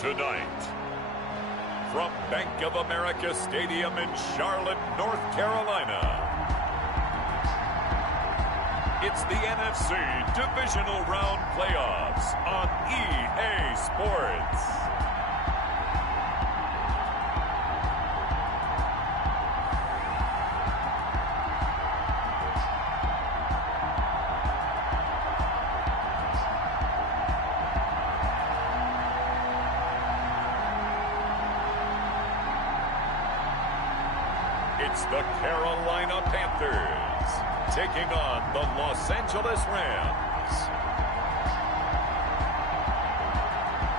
Tonight, from Bank of America Stadium in Charlotte, North Carolina, it's the NFC Divisional Round Playoffs on EA Sports. It's the Carolina Panthers taking on the Los Angeles Rams.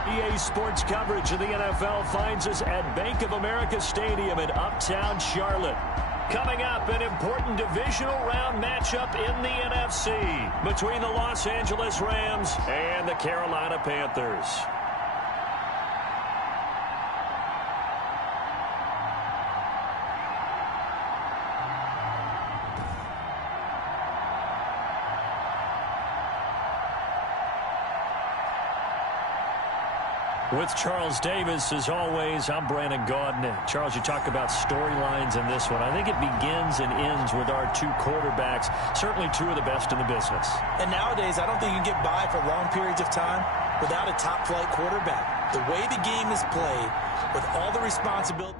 EA Sports coverage of the NFL finds us at Bank of America Stadium in Uptown Charlotte. Coming up, an important divisional round matchup in the NFC between the Los Angeles Rams and the Carolina Panthers. With Charles Davis, as always, I'm Brandon Gaudin. Charles, you talk about storylines in this one. I think it begins and ends with our two quarterbacks, certainly two of the best in the business. And nowadays, I don't think you can get by for long periods of time without a top-flight quarterback. The way the game is played, with all the responsibility.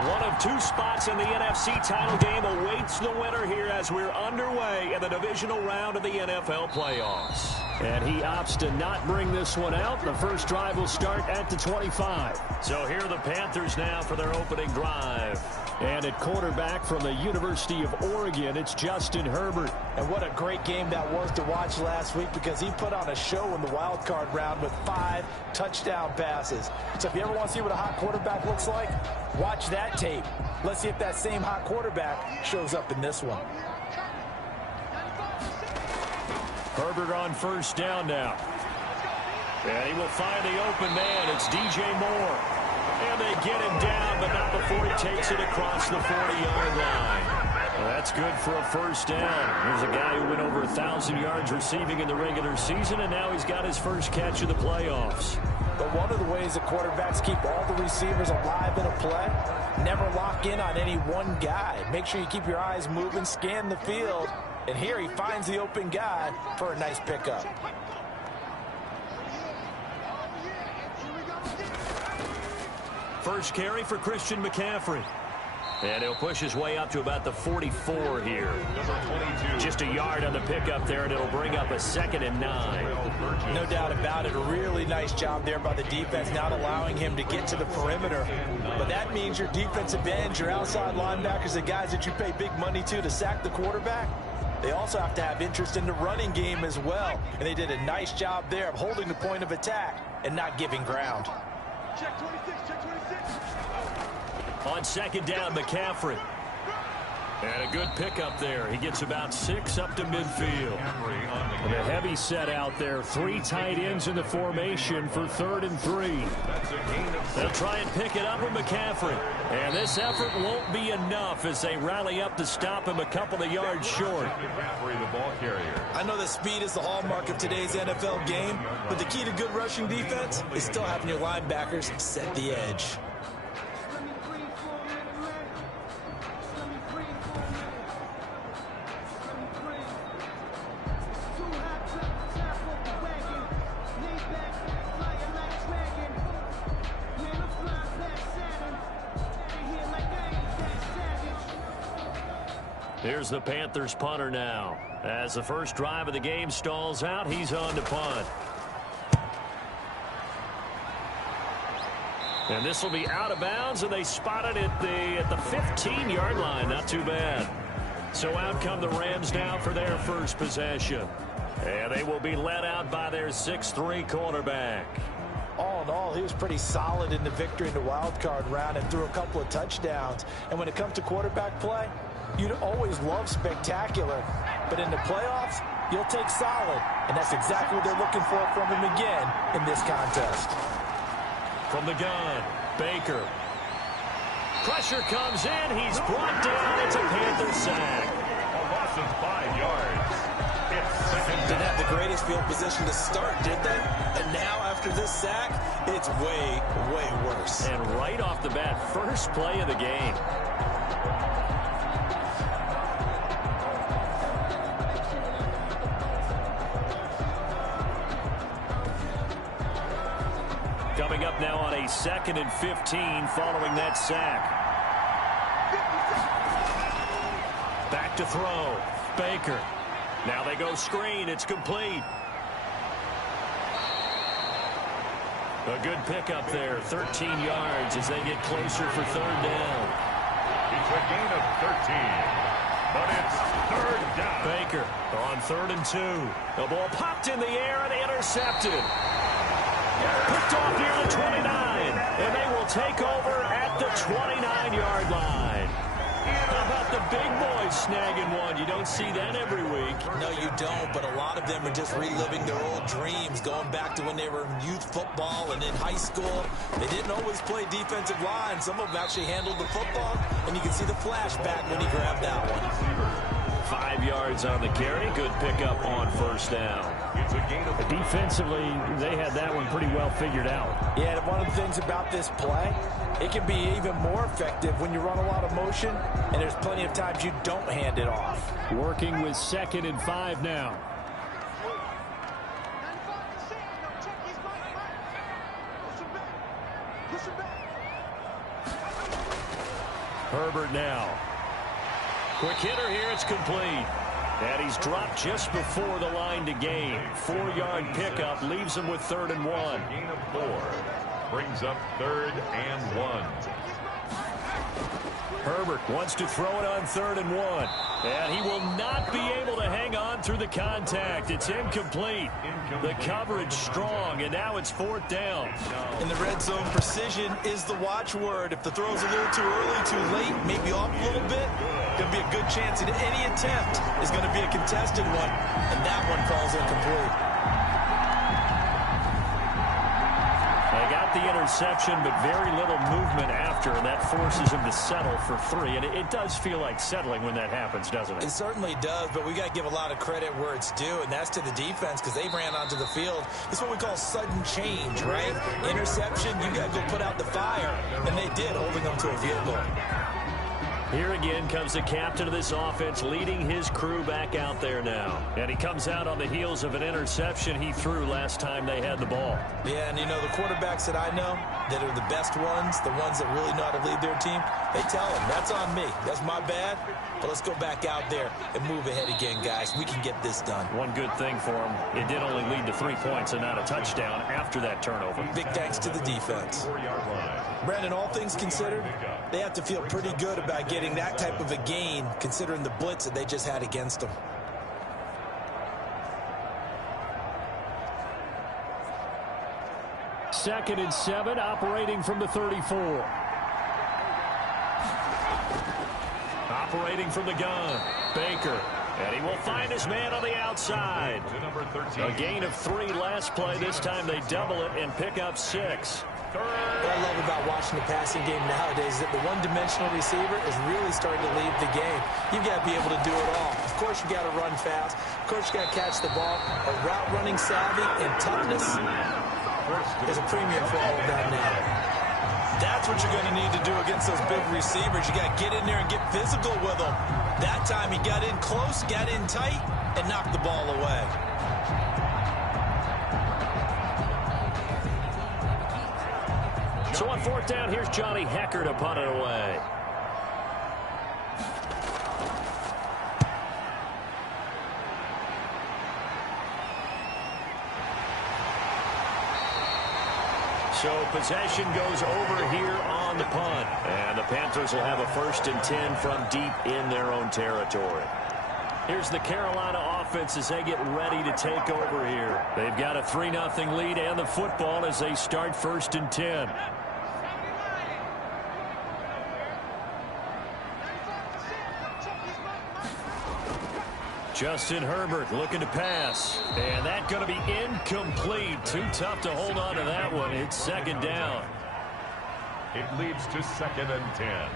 One of two spots in the NFC title game awaits the winner here as we're underway in the divisional round of the NFL playoffs. And he opts to not bring this one out. The first drive will start at the 25. So here are the Panthers now for their opening drive. And at quarterback from the University of Oregon, it's Justin Herbert. And what a great game that was to watch last week, because he put on a show in the wild card round with 5 touchdown passes. So if you ever want to see what a hot quarterback looks like, watch that tape. Let's see if that same hot quarterback shows up in this one. Herbert on first down now. And he will find the open man. It's DJ Moore. And they get him down, but not before he takes it across the 40-yard line. Well, that's good for a first down. Here's a guy who went over 1,000 yards receiving in the regular season, and now he's got his first catch of the playoffs. But one of the ways that quarterbacks keep all the receivers alive in a play, never lock in on any one guy. Make sure you keep your eyes moving, scan the field, and here he finds the open guy for a nice pickup. First carry for Christian McCaffrey. And he'll push his way up to about the 44 here. Just a yard on the pickup there, and it'll bring up a 2nd and 9. No doubt about it. A really nice job there by the defense, not allowing him to get to the perimeter. But that means your defensive ends, your outside linebackers, the guys that you pay big money to sack the quarterback, they also have to have interest in the running game as well. And they did a nice job there of holding the point of attack and not giving ground. Check 26, check 26. On second down, McCaffrey. And a good pickup there. He gets about 6 up to midfield. And a heavy set out there. 3 tight ends in the formation for 3rd and 3. They'll try and pick it up with McCaffrey. And this effort won't be enough as they rally up to stop him a couple of yards short. I know that speed is the hallmark of today's NFL game, but the key to good rushing defense is still having your linebackers set the edge. Here's the Panthers punter now. As the first drive of the game stalls out, he's on to punt. And this will be out of bounds, and they spot it at the 15-yard line. Not too bad. So out come the Rams now for their first possession. And they will be led out by their 6'3" quarterback. All in all, he was pretty solid in the victory in the wild card round and threw a couple of touchdowns. And when it comes to quarterback play, you'd always love spectacular. But in the playoffs, you'll take solid. And that's exactly what they're looking for from him again in this contest. From the gun, Baker. Pressure comes in. He's brought down. It's a Panther sack. A loss of 5 yards. It's second down. Didn't have the greatest field position to start, did they? And now after this sack, it's way, way worse. And right off the bat, first play of the game. Coming up now on a 2nd and 15 following that sack. Back to throw. Baker. Now they go screen. It's complete. A good pickup there. 13 yards as they get closer for 3rd down. It's a gain of 13. But it's 3rd down. Baker on 3rd and 2. The ball popped in the air and intercepted. Picked off near the 29, and they will take over at the 29-yard line. How about the big boys snagging one? You don't see that every week. No, you don't, but a lot of them are just reliving their old dreams, going back to when they were in youth football and in high school. They didn't always play defensive line. Some of them actually handled the football, and you can see the flashback when he grabbed that one. 5 yards on the carry. Good pickup on 1st down. It's a gain of Defensively, they had that one pretty well figured out. Yeah, and one of the things about this play, it can be even more effective when you run a lot of motion, and there's plenty of times you don't hand it off. Working with 2nd and 5 now. Herbert now. Quick hitter here. It's complete. And he's dropped just before the line to gain. 4-yard pickup leaves him with 3rd and 1. gain of 4. Brings up 3rd and 1. Herbert wants to throw it on 3rd and 1. And he will not be able to hang on through the contact. It's incomplete. The coverage strong, and now it's 4th down. In the red zone, precision is the watchword. If the throw's a little too early, too late, maybe off a little bit, going to be a good chance that any attempt is going to be a contested one, and that one falls incomplete. They got the interception, but very little movement after, and that forces him to settle for 3. And it does feel like settling when that happens, doesn't it? It certainly does, but we got to give a lot of credit where it's due, and that's to the defense because they ran onto the field. It's what we call sudden change, right? Interception, you got to go put out the fire, and they did, holding them to a field goal. Here again comes the captain of this offense, leading his crew back out there now. And he comes out on the heels of an interception he threw last time they had the ball. Yeah, and you know, the quarterbacks that I know that are the best ones, the ones that really know how to lead their team, they tell them, that's on me. That's my bad. But let's go back out there and move ahead again, guys. We can get this done. One good thing for him, it did only lead to 3 points and not a touchdown after that turnover. Big thanks to the defense. 4-yard line. Brandon, all things considered, they have to feel pretty good about getting that type of a gain, considering the blitz that they just had against them. Second and 7, operating from the 34. Operating from the gun, Baker. And he will find his man on the outside. To number 13. A gain of 3 last play. This time they double it and pick up 6. What I love about watching the passing game nowadays is that the one-dimensional receiver is really starting to lead the game. You've got to be able to do it all. Of course, you got to run fast. Of course, you got to catch the ball. A route running savvy and toughness is a premium for all of that now. That's what you're going to need to do against those big receivers. You got to get in there and get physical with them. That time he got in close, got in tight, and knocked the ball away. So on 4th down, here's Johnny Hecker to punt it away. So possession goes over here on the punt. And the Panthers will have a 1st and 10 from deep in their own territory. Here's the Carolina offense as they get ready to take over here. They've got a 3-0 lead and the football as they start 1st and 10. Justin Herbert looking to pass. And that's going to be incomplete. Too tough to hold on to that one. It's 2nd down. It leads to 2nd and 10.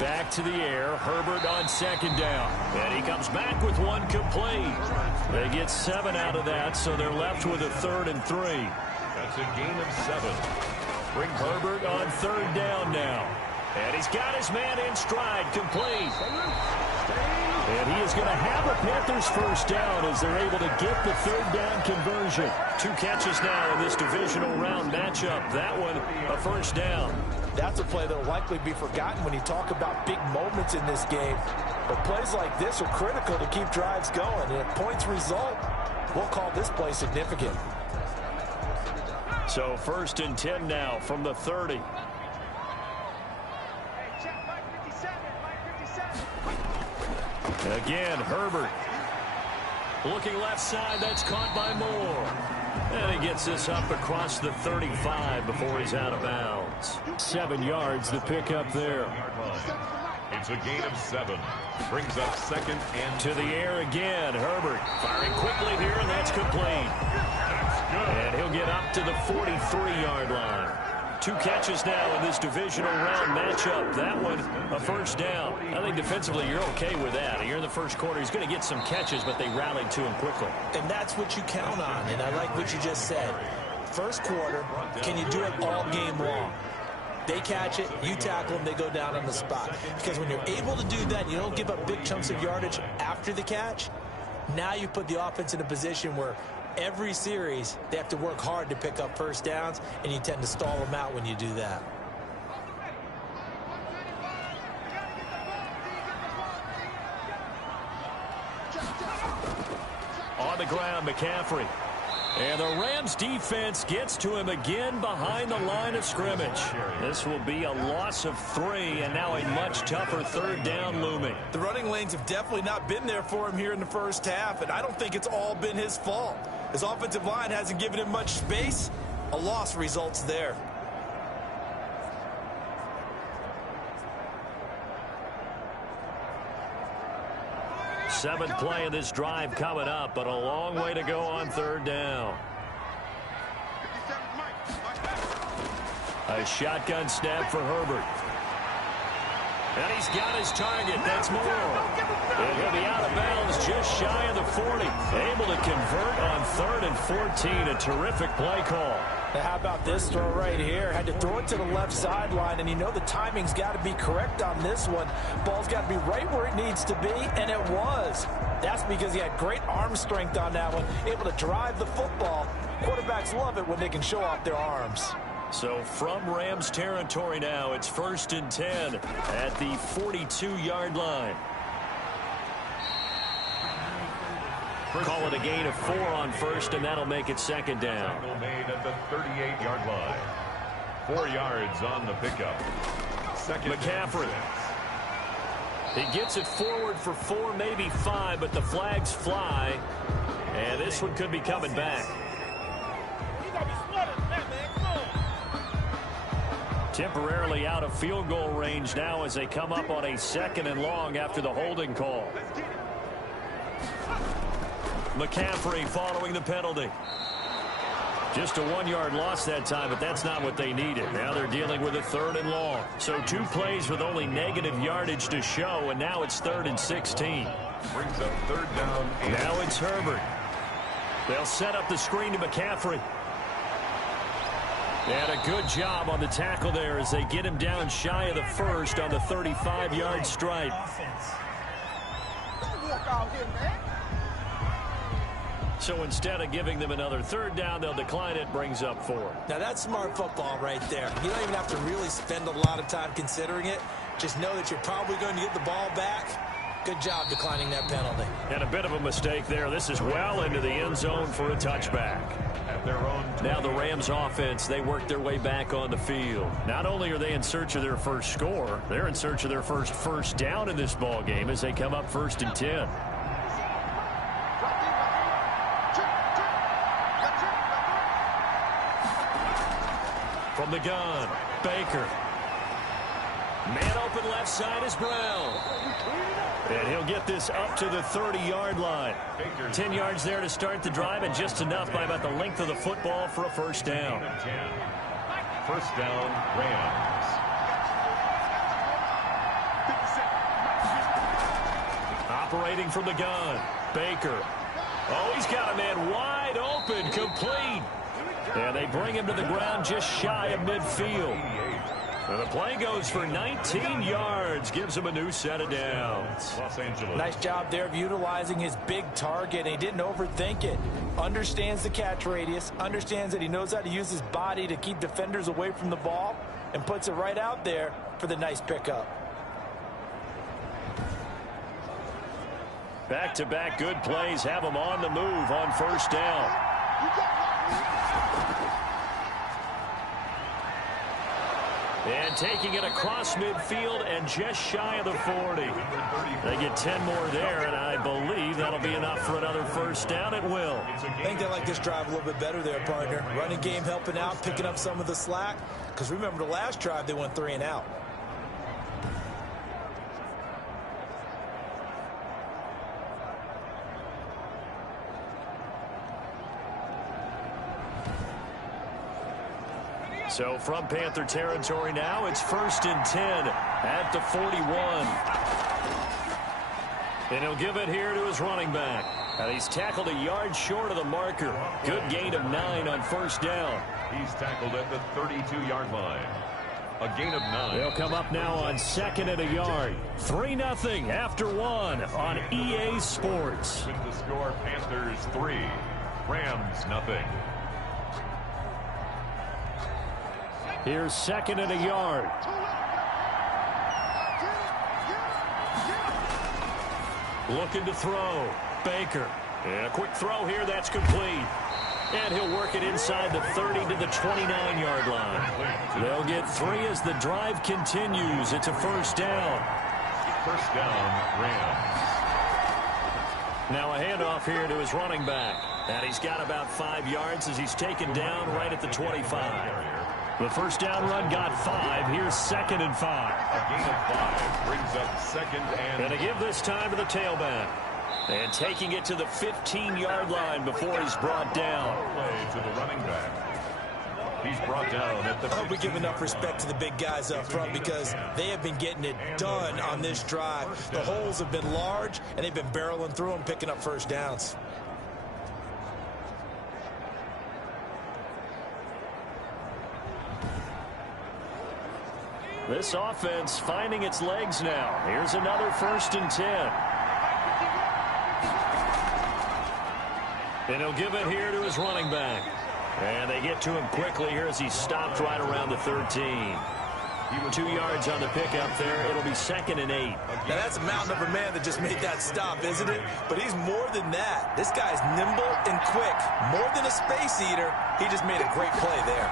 Back to the air. Herbert on 2nd down. And he comes back with one complete. They get 7 out of that, so they're left with a 3rd and 3. That's a gain of 7. Bring Herbert on 3rd down now. And he's got his man in stride, complete. And he is going to have a Panthers first down as they're able to get the 3rd down conversion. 2 catches now in this divisional round matchup. That one, a first down. That's a play that will likely be forgotten when you talk about big moments in this game. But plays like this are critical to keep drives going. And if points result, we'll call this play significant. So 1st and 10 now from the 30. Again, Herbert. Looking left side, that's caught by Moore. And he gets this up across the 35 before he's out of bounds. 7 yards, the pickup there. It's a gain of 7. Brings up 2nd and to the air again. Herbert firing quickly here, and that's complete. And he'll get up to the 43-yard line. 2 catches now in this divisional round matchup. That one, a first down. I think defensively you're okay with that. Here in the first quarter, he's going to get some catches, but they rallied to him quickly. And that's what you count on, and I like what you just said. First quarter, can you do it all game long? They catch it, you tackle them, they go down on the spot. Because when you're able to do that, you don't give up big chunks of yardage after the catch. Now you put the offense in a position where every series, they have to work hard to pick up first downs, and you tend to stall them out when you do that. On the ground, Mgmfl. And the Rams defense gets to him again behind the line of scrimmage. This will be a loss of 3, and now a much tougher 3rd down looming. The running lanes have definitely not been there for him here in the first half, and I don't think it's all been his fault. His offensive line hasn't given him much space. A loss results there. Seventh play of this drive coming up, but a long way to go on 3rd down. A shotgun snap for Herbert. And he's got his target. That's Moore. And he'll be out of bounds just shy of the 40. Able to convert on 3rd and 14. A terrific play call. Now how about this throw right here? Had to throw it to the left sideline, and you know the timing's got to be correct on this one. Ball's got to be right where it needs to be, and it was. That's because he had great arm strength on that one, able to drive the football. Quarterbacks love it when they can show off their arms. So from Rams territory now, it's 1st and 10 at the 42-yard line. Call it a gain of 4 on 1st, and that'll make it 2nd down. Made at the 38-yard line. 4 yards on the pickup. Mgmfl. He gets it forward for 4, maybe 5, but the flags fly. And this one could be coming back. Temporarily out of field goal range now as they come up on a 2nd and long after the holding call. Mgmfl following the penalty. Just a 1-yard loss that time, but that's not what they needed. Now they're dealing with a 3rd and long. So 2 plays with only negative yardage to show, and now it's 3rd and 16. Brings up 3rd down. Now it's Herbert. They'll set up the screen to Mgmfl. And a good job on the tackle there as they get him down shy of the 1st on the 35-yard stripe. So instead of giving them another 3rd down, they'll decline it, brings up 4. Now that's smart football right there. You don't even have to really spend a lot of time considering it. Just know that you're probably going to get the ball back. Good job declining that penalty. And a bit of a mistake there. This is well into the end zone for a touchback. At their own. Now the Rams offense, they work their way back on the field. Not only are they in search of their first score, they're in search of their first down in this ball game as they come up 1st and 10. From the gun, Baker. Man open left side is Brown. And he'll get this up to the 30-yard line. 10 yards there to start the drive, and just enough by about the length of the football for a first down. first down, Rams. Operating from the gun, Baker. Oh, he's got a man wide open, complete. And they bring him to the ground just shy of midfield. And the play goes for 19 yards, gives him a new set of downs. Los Angeles. Nice job there of utilizing his big target, and he didn't overthink it. Understands the catch radius, understands that he knows how to use his body to keep defenders away from the ball, and puts it right out there for the nice pickup. Back-to-back good plays have him on the move on first down. And taking it across midfield and just shy of the 40. They get 10 more there, and I believe that'll be enough for another first down. It will. I think they like this drive a little bit better there, partner. Running game helping out, picking up some of the slack. Because remember the last drive, they went 3 and out. So from Panther territory now, it's 1st and 10 at the 41. And he'll give it here to his running back. And he's tackled a yard short of the marker. Good gain of 9 on first down. He's tackled at the 32-yard line. A gain of 9. They'll come up now on 2nd and a yard. 3-0 after 1 on EA Sports. With the score, Panthers 3, Rams 0. Here's 2nd and a yard. Looking to throw. Baker. And a quick throw here. That's complete. And he'll work it inside the 30 to the 29-yard line. They'll get 3 as the drive continues. It's a first down. First down, Rams. Now a handoff here to his running back. And he's got about 5 yards as he's taken down right at the 25. The first down run got 5. Here's 2nd and 5. A gain of 5 brings up 2nd and... And to give this time to the tailback. And taking it to the 15-yard line before he's brought down. Play to the running back. He's brought down at the... I hope we give enough respect to the big guys up front because they have been getting it done on this drive. The holes have been large, and they've been barreling through them, picking up first downs. This offense finding its legs now. Here's another 1st and 10. And he'll give it here to his running back. And they get to him quickly here as he stopped right around the 13. 2 yards on the pickup there. It'll be 2nd and 8. Now that's a mountain of a man that just made that stop, isn't it? But he's more than that. This guy's nimble and quick. More than a space eater. He just made a great play there.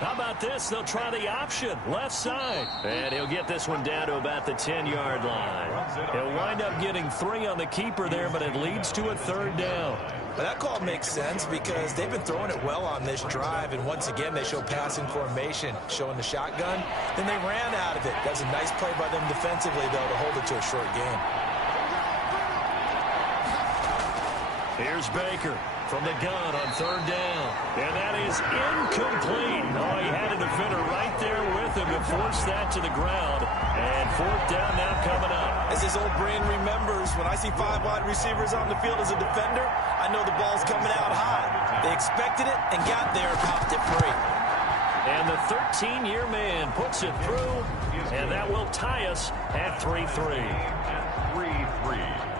How about this? They'll try the option. Left side. And he'll get this one down to about the 10-yard line. He'll wind up getting 3 on the keeper there, but it leads to a 3rd down. Well, that call makes sense because they've been throwing it well on this drive, and once again, they show passing formation, showing the shotgun. Then they ran out of it. That was a nice play by them defensively, though, to hold it to a short game. Here's Baker from the gun on 3rd down. And that is incomplete. Oh, he had a defender right there with him to force that to the ground. And 4th down now coming up. As his old brain remembers, when I see 5 wide receivers on the field as a defender, I know the ball's coming out high. They expected it and got there and popped it free. And the 13-year man puts it through, and that will tie us at 3-3. At 3-3.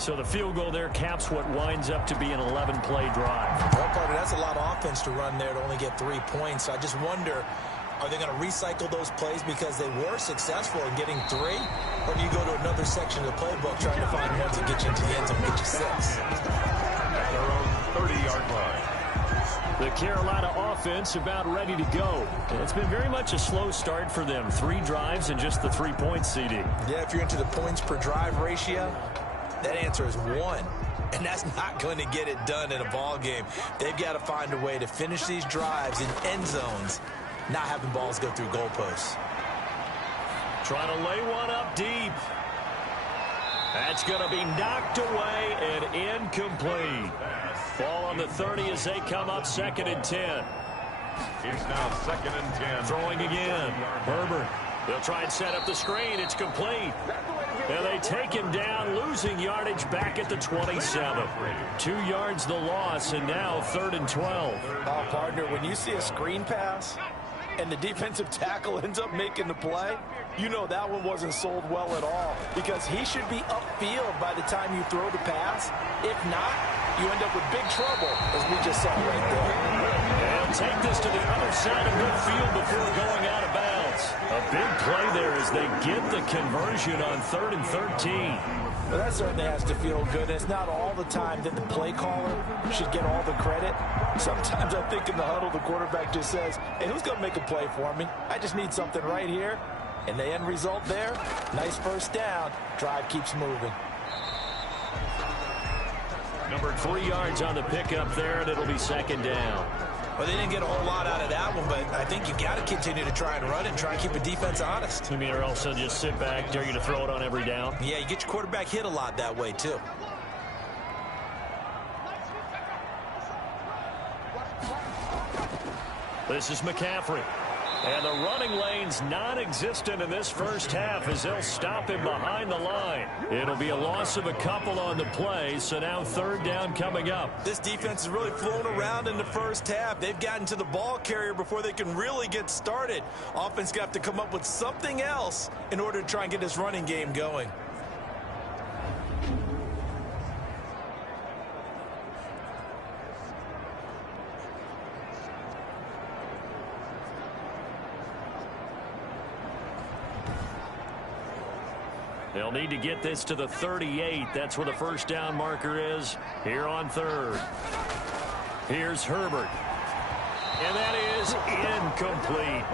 So the field goal there caps what winds up to be an 11-play drive. Well, partner, that's a lot of offense to run there to only get 3 points. So I just wonder, are they going to recycle those plays because they were successful in getting 3? Or do you go to another section of the playbook trying to find ones that get you into the end zone and get you 6? At their own 30-yard line. The Carolina offense about ready to go. And it's been very much a slow start for them. 3 drives and just the 3 points, CD. Yeah, if you're into the points per drive ratio, that answer is 1. And that's not going to get it done in a ball game. They've got to find a way to finish these drives in end zones, not having balls go through goalposts. Trying to lay one up deep. That's going to be knocked away and incomplete. Ball on the 30 as they come up 2nd and 10. It's now 2nd and 10. Throwing again. Herbert. They'll try and set up the screen. It's complete. And they take him down, losing yardage back at the 27. 2 yards the loss, and now 3rd and 12. Oh, partner, when you see a screen pass and the defensive tackle ends up making the play, you know that one wasn't sold well at all, because he should be upfield by the time you throw the pass. If not, you end up with big trouble, as we just saw right there. And take this to the other side of midfield before going out of bounds. A big play there as they get the conversion on 3rd and 13. Well, that certainly has to feel good. It's not all the time that the play caller should get all the credit. Sometimes I think in the huddle, the quarterback just says, hey, who's going to make a play for me? I just need something right here. And the end result there, nice first down. Drive keeps moving. Number 3 yards on the pickup there, and it'll be 2nd down. Well, they didn't get a whole lot out of that one, but I think you got to continue to try and run it and try and keep the defense honest. You mean, or else they'll just sit back, dare you to throw it on every down? Yeah, you get your quarterback hit a lot that way, too. This is McCaffrey. And the running lane's non-existent in this first half as they'll stop him behind the line. It'll be a loss of a couple on the play, so now 3rd down coming up. This defense has really flown around in the first half. They've gotten to the ball carrier before they can really get started. Offense got to come up with something else in order to try and get this running game going. They'll need to get this to the 38. That's where the first down marker is here on 3rd. Here's Herbert. And that is incomplete.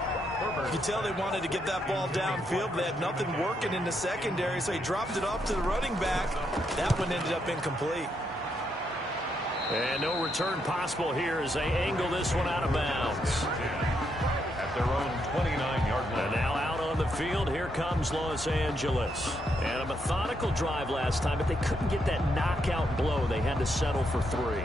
You can tell they wanted to get that ball downfield, but they had nothing working in the secondary, so he dropped it off to the running back. That one ended up incomplete. And no return possible here as they angle this one out of bounds. At their own 29-yard line. And now out on the field, here comes Los Angeles. And a methodical drive last time, but they couldn't get that knockout blow. They had to settle for 3.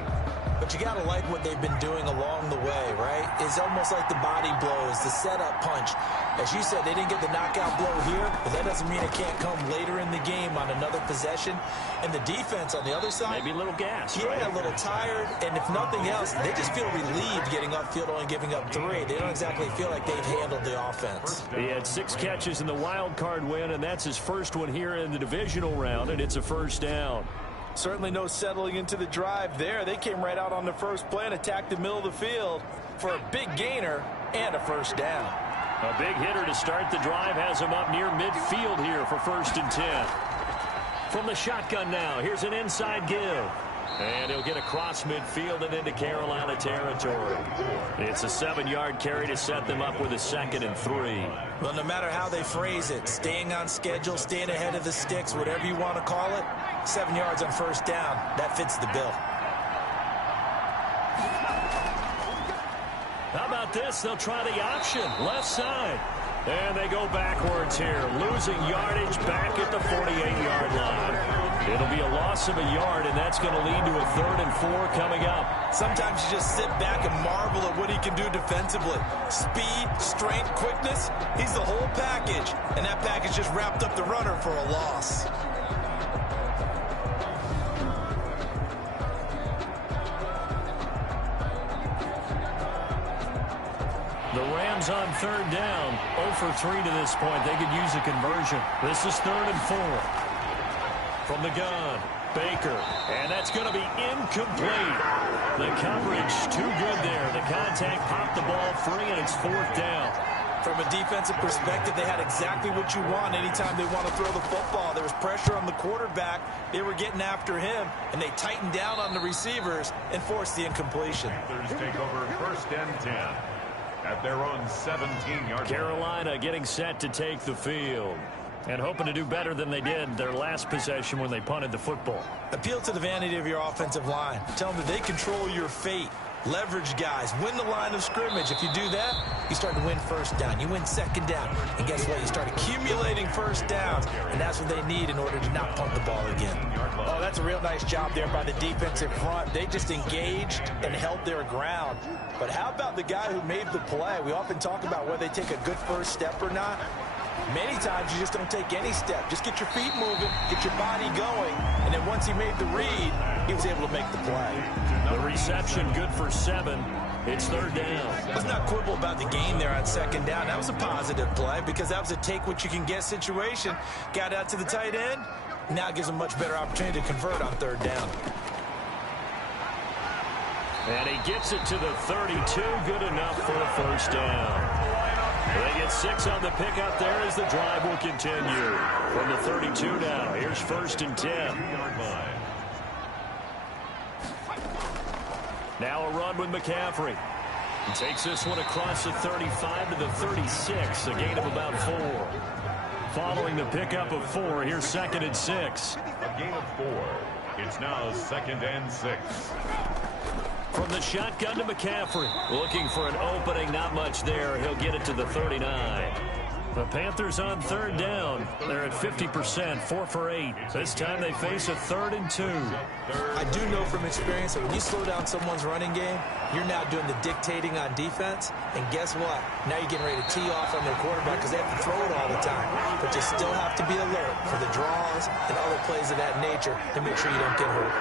But you got to like what they've been doing along the way, right? It's almost like the body blows, the setup punch. As you said, they didn't get the knockout blow here, but that doesn't mean it can't come later in the game on another possession. And the defense on the other side, maybe a little gas, yeah, right? A little tired. And if nothing else, they just feel relieved getting upfield, only giving up 3. They don't exactly feel like they've handled the offense. He had 6 catches in the wild card win, and that's his first one here in the divisional round, and it's a first down. Certainly no settling into the drive there. They came right out on the first play and attacked the middle of the field for a big gainer and a first down. A big hitter to start the drive has him up near midfield here for 1st and 10. From the shotgun now, here's an inside give. And he'll get across midfield and into Carolina territory. It's a 7-yard carry to set them up with a 2nd and 3. Well, no matter how they phrase it, staying on schedule, staying ahead of the sticks, whatever you want to call it, 7 yards on first down, that fits the bill. How about this? They'll try the option, left side. And they go backwards here, losing yardage back at the 48-yard line. It'll be a loss of a yard, and that's going to lead to a 3rd and 4 coming up. Sometimes you just sit back and marvel at what he can do defensively. Speed, strength, quickness, he's the whole package. And that package just wrapped up the runner for a loss. The Rams on 3rd down, 0 for 3 to this point. They could use a conversion. This is 3rd and 4. From the gun, Baker, and that's going to be incomplete. The coverage too good there. The contact popped the ball free, and it's 4th down. From a defensive perspective, they had exactly what you want anytime they want to throw the football. There was pressure on the quarterback. They were getting after him, and they tightened down on the receivers and forced the incompletion. Panthers take over 1st and 10. At their own 17-yard line. Carolina getting set to take the field and hoping to do better than they did their last possession when they punted the football. Appeal to the vanity of your offensive line. Tell them that they control your fate. leverage guys, win the line of scrimmage. If you do that, you start to win first down. You win second down. And guess what? You start accumulating first downs, and that's what they need in order to not punt the ball again. Oh, that's a real nice job there by the defensive front. They just engaged and held their ground. But how about the guy who made the play? We often talk about whether they take a good first step or not. Many times you just don't take any step. Just get your feet moving, get your body going, and then once he made the read, he was able to make the play. The reception good for 7. It's third down. Let's not quibble about the gain there on second down. That was a positive play because that was a take-what-you-can-get situation. Got out to the tight end. Now it gives him a much better opportunity to convert on third down. And he gets it to the 32. Good enough for a first down. They get 6 on the pickup there as the drive will continue. From the 32 now, here's first and 10. Now a run with McCaffrey. He takes this one across the 35 to the 36, a gain of about 4. Following the pickup of 4, here's second and 6. A gain of 4. It's now second and 6. From the shotgun to McCaffrey. Looking for an opening, not much there. He'll get it to the 39. The Panthers on third down. They're at 50%, 4 for 8. This time they face a 3rd and 2. I do know from experience that when you slow down someone's running game, you're now doing the dictating on defense. And guess what? Now you're getting ready to tee off on their quarterback because they have to throw it all the time. But you still have to be alert for the draws and other plays of that nature to make sure you don't get hurt.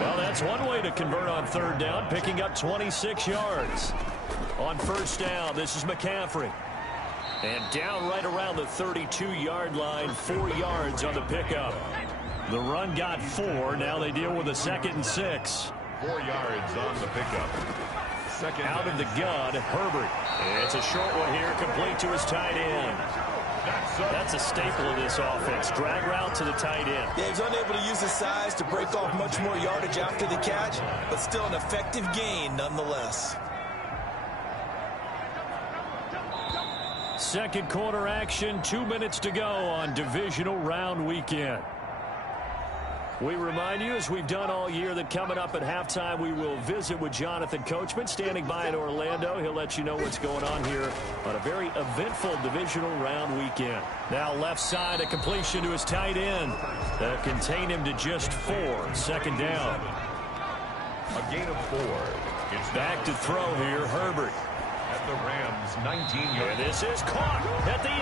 Well, that's one way to convert on third down, picking up 26 yards. On first down, this is McCaffrey. And down right around the 32-yard line, 4 yards on the pickup. The run got 4. Now they deal with a 2nd and 6. 4 yards on the pickup. Second out of the gun, Herbert. It's a short one here, complete to his tight end. That's a staple of this offense. Drag route to the tight end. Yeah, he's unable to use his size to break off much more yardage after the catch, but still an effective gain nonetheless. Second quarter action, 2 minutes to go on Divisional Round Weekend. We remind you, as we've done all year, that coming up at halftime, we will visit with Jonathan Coachman, standing by in Orlando. He'll let you know what's going on here on a very eventful Divisional Round Weekend. Now left side, a completion to his tight end. That'll contain him to just 4. Second down. A gain of 4. It's back to throw here, Herbert. At the Rams, 19 yards. And this is caught at the 8.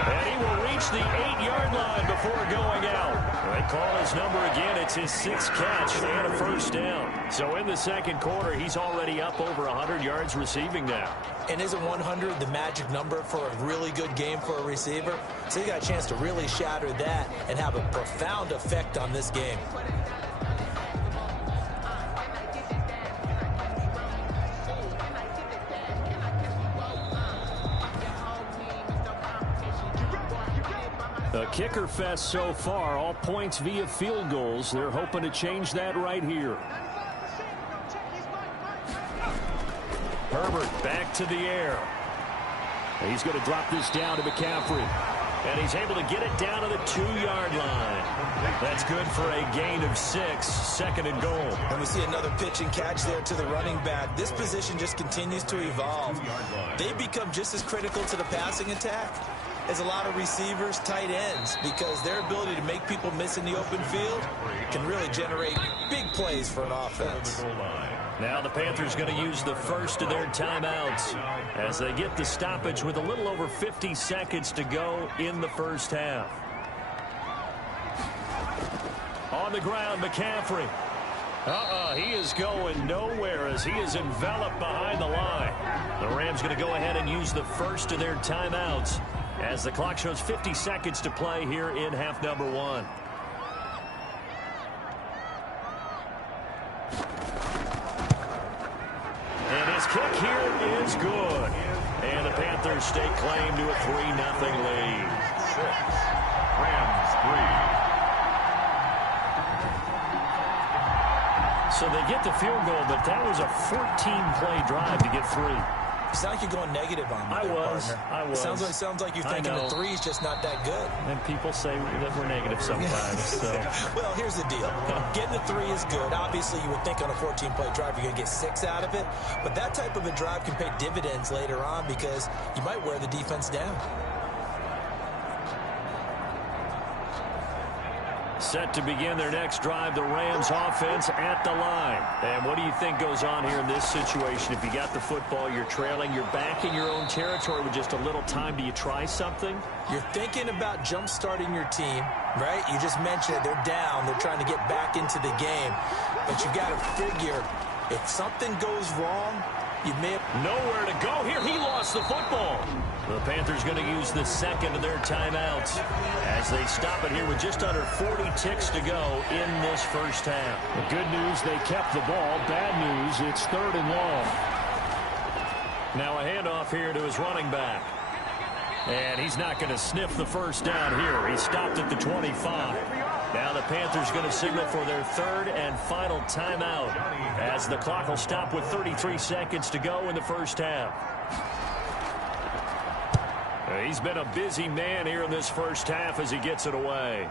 And he will reach the 8-yard line before going out. They call his number again. It's his 6th catch and a first down. So in the second quarter, he's already up over 100 yards receiving now. And isn't 100 the magic number for a really good game for a receiver? So he got a chance to really shatter that and have a profound effect on this game. A kicker fest so far, all points via field goals. They're hoping to change that right here. Herbert back to the air. He's going to drop this down to McCaffrey. And he's able to get it down to the 2-yard line. That's good for a gain of 6, second and goal. And we see another pitch and catch there to the running back. This position just continues to evolve. They become just as critical to the passing attack as a lot of receivers, tight ends, because their ability to make people miss in the open field can really generate big plays for an offense. Now the Panthers going to use the first of their timeouts as they get the stoppage with a little over 50 seconds to go in the first half. On the ground, McCaffrey. He is going nowhere as he is enveloped behind the line. The Rams going to go ahead and use the first of their timeouts as the clock shows 50 seconds to play here in half number 1. And his kick here is good. And the Panthers stake claim to a 3-0 lead. 6. Rams 3. So they get the field goal, but that was a 14-play drive to get 3. You sound like you're going negative on me, partner. I was. It sounds like you're thinking the three's just not that good. And people say that we're negative sometimes. So. Well, here's the deal. Getting the three is good. Obviously, you would think on a 14-play drive you're going to get 6 out of it. But that type of a drive can pay dividends later on because you might wear the defense down. Set to begin their next drive, the Rams offense at the line. And what do you think goes on here in this situation? If you got the football, you're trailing, you're back in your own territory with just a little time, do you try something? You're thinking about jump-starting your team, right? You just mentioned it. They're down. They're trying to get back into the game. But you got to figure if something goes wrong, you may have nowhere to go here. He lost the football. The Panthers going to use the second of their timeouts as they stop it here with just under 40 ticks to go in this first half. The good news, they kept the ball. Bad news, it's 3rd and long. Now a handoff here to his running back. And he's not going to sniff the first down here. He stopped at the 25. Now the Panthers going to signal for their 3rd and final timeout as the clock will stop with 33 seconds to go in the first half. He's been a busy man here in this first half as he gets it away.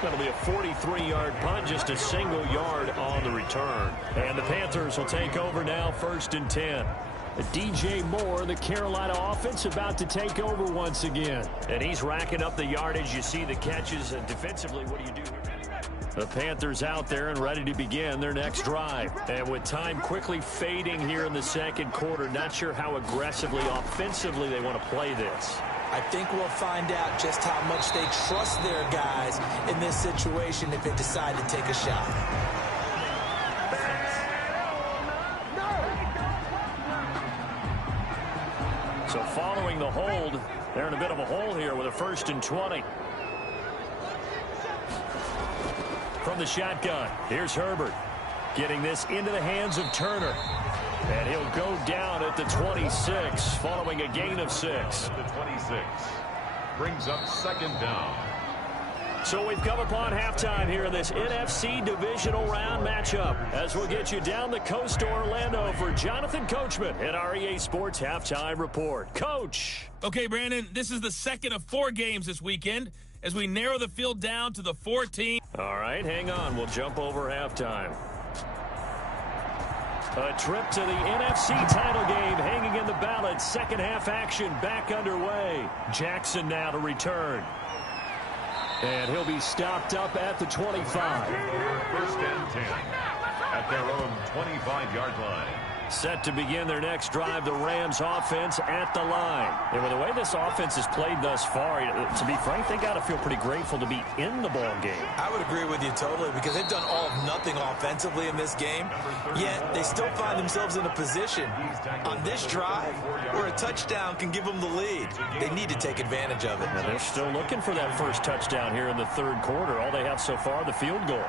That'll be a 43-yard punt, just a single yard on the return. And the Panthers will take over now, 1st and 10. DJ Moore, the Carolina offense, about to take over once again. And he's racking up the yardage. You see the catches. And defensively, what do you do here? The Panthers out there and ready to begin their next drive. And with time quickly fading here in the second quarter, not sure how aggressively, offensively they want to play this. I think we'll find out just how much they trust their guys in this situation if they decide to take a shot. So following the hold, they're in a bit of a hole here with a 1st and 20. From the shotgun, here's Herbert. Getting this into the hands of Turner. And he'll go down at the 26 following a gain of 6. The 26 brings up 2nd down. So we've come upon halftime here in this NFC Divisional Round matchup as we'll get you down the coast to Orlando for Jonathan Coachman at our EA Sports Halftime Report. Coach. Okay, Brandon, this is the 2nd of 4 games this weekend as we narrow the field down to the 14. All right, hang on. We'll jump over halftime. A trip to the NFC title game hanging in the balance. Second half action back underway. Jackson now to return. And he'll be stopped up at the 25. 1st and 10 at their own 25-yard line. Set to begin their next drive, the Rams offense at the line. And with the way this offense has played thus far, to be frank, they got to feel pretty grateful to be in the ball game. I would agree with you totally because they've done all of nothing offensively in this game, yet they still find themselves in a position on this drive where a touchdown can give them the lead. They need to take advantage of it. Now they're still looking for that first touchdown here in the 3rd quarter. All they have so far, the field goal.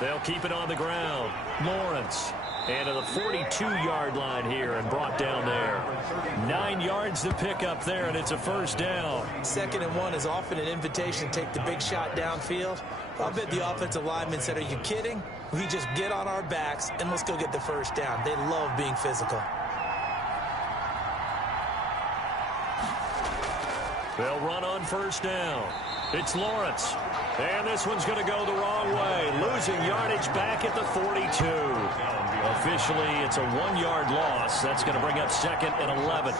They'll keep it on the ground. Lawrence. And to the 42-yard line here and brought down there. 9 yards to pick up there, and it's a 1st down. 2nd and 1 is often an invitation to take the big shot downfield. I bet the offensive lineman said, are you kidding? We just get on our backs and let's go get the 1st down. They love being physical. They'll run on 1st down. It's Lawrence. And this one's going to go the wrong way. Losing yardage back at the 42. Officially, it's a 1-yard loss. That's going to bring up 2nd and 11.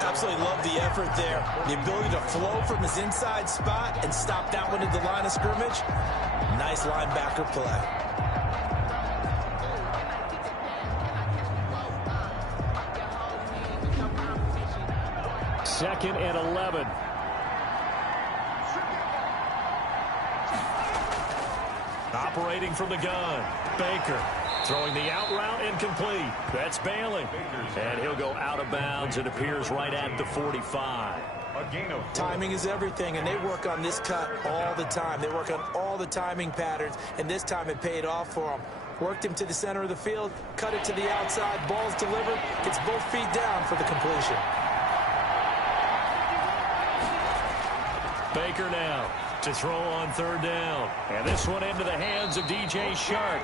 Absolutely love the effort there. The ability to flow from his inside spot and stop that one at the line of scrimmage. Nice linebacker play. Second and 11. Operating from the gun, Baker. Throwing the out route incomplete. That's Bailey. And he'll go out of bounds. It appears right at the 45. Timing is everything, and they work on this cut all the time. They work on all the timing patterns, and this time it paid off for them. Worked him to the center of the field, cut it to the outside, ball's delivered, gets both feet down for the completion. Baker now to throw on 3rd down. And this one into the hands of DJ Shark.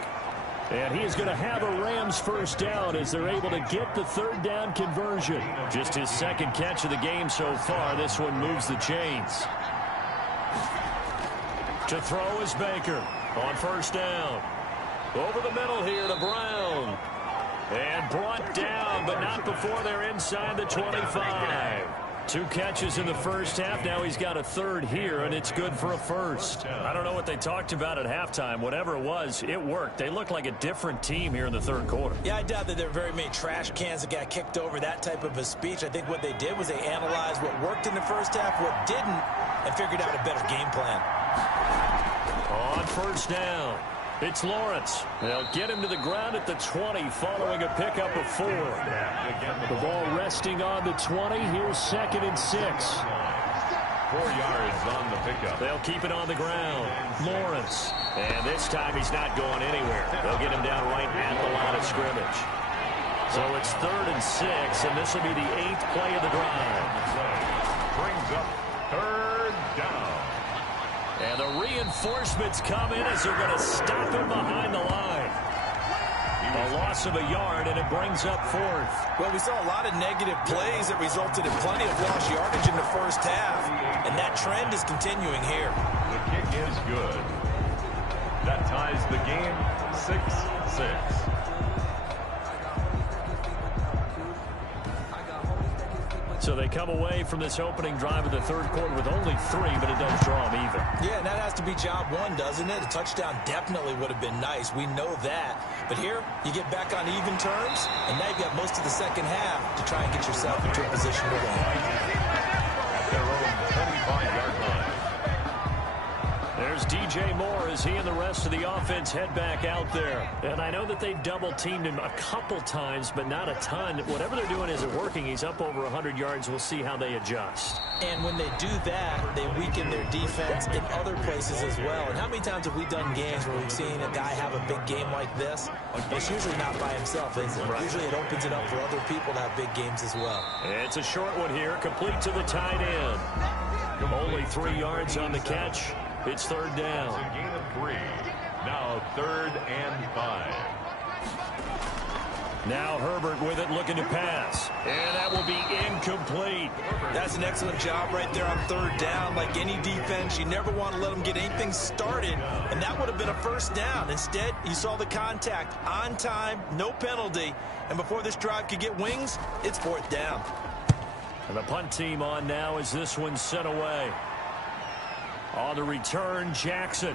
And he is going to have a Rams first down as they're able to get the third down conversion. Just his second catch of the game so far. This one moves the chains. To throw is Baker on first down. Over the middle here to Brown. And brought down, but not before they're inside the 25. 2 catches in the first half. Now he's got a third here, and it's good for a first. I don't know what they talked about at halftime. Whatever it was, it worked. They look like a different team here in the third quarter. Yeah, I doubt that there were very many trash cans that got kicked over, that type of a speech. I think what they did was they analyzed what worked in the first half, what didn't, and figured out a better game plan. On first down, it's Lawrence. They'll get him to the ground at the 20 following a pickup of 4. The ball resting on the 20. Here's 2nd and 6. 4 yards on the pickup. They'll keep it on the ground. Lawrence. And this time he's not going anywhere. They'll get him down right at the line of scrimmage. So it's 3rd and 6, and this will be the 8th play of the drive. Brings up 3rd down. And the reinforcements come in as they're going to stop him behind the line. A loss of a yard, and it brings up 4th. Well, we saw a lot of negative plays that resulted in plenty of lost yardage in the first half, and that trend is continuing here. The kick is good. That ties the game 6-6. So they come away from this opening drive of the third quarter with only 3, but it does draw them even. Yeah, and that has to be job 1, doesn't it? A touchdown definitely would have been nice. We know that. But here, you get back on even terms, and now you've got most of the second half to try and get yourself into a position to win. At their own 25-yard line. There's DJ Moore as he and the rest of the offense head back out there. And I know that they've double-teamed him a couple times, but not a ton. Whatever they're doing isn't working. He's up over 100 yards. We'll see how they adjust. And when they do that, they weaken their defense in other places as well. And how many times have we done games where we've seen a guy have a big game like this? It's usually not by himself, is it? Right. Usually it opens it up for other people to have big games as well. It's a short one here, complete to the tight end. Only 3 yards on the catch. It's 3rd down. It's a gain of 3. Now 3rd and 5. Now Herbert with it, looking to pass. And that will be incomplete. That's an excellent job right there on 3rd down. Like any defense, you never want to let them get anything started. And that would have been a first down. Instead, you saw the contact on time, no penalty. And before this drive could get wings, it's 4th down. And the punt team on now as this one's sent away. On the return, Jackson.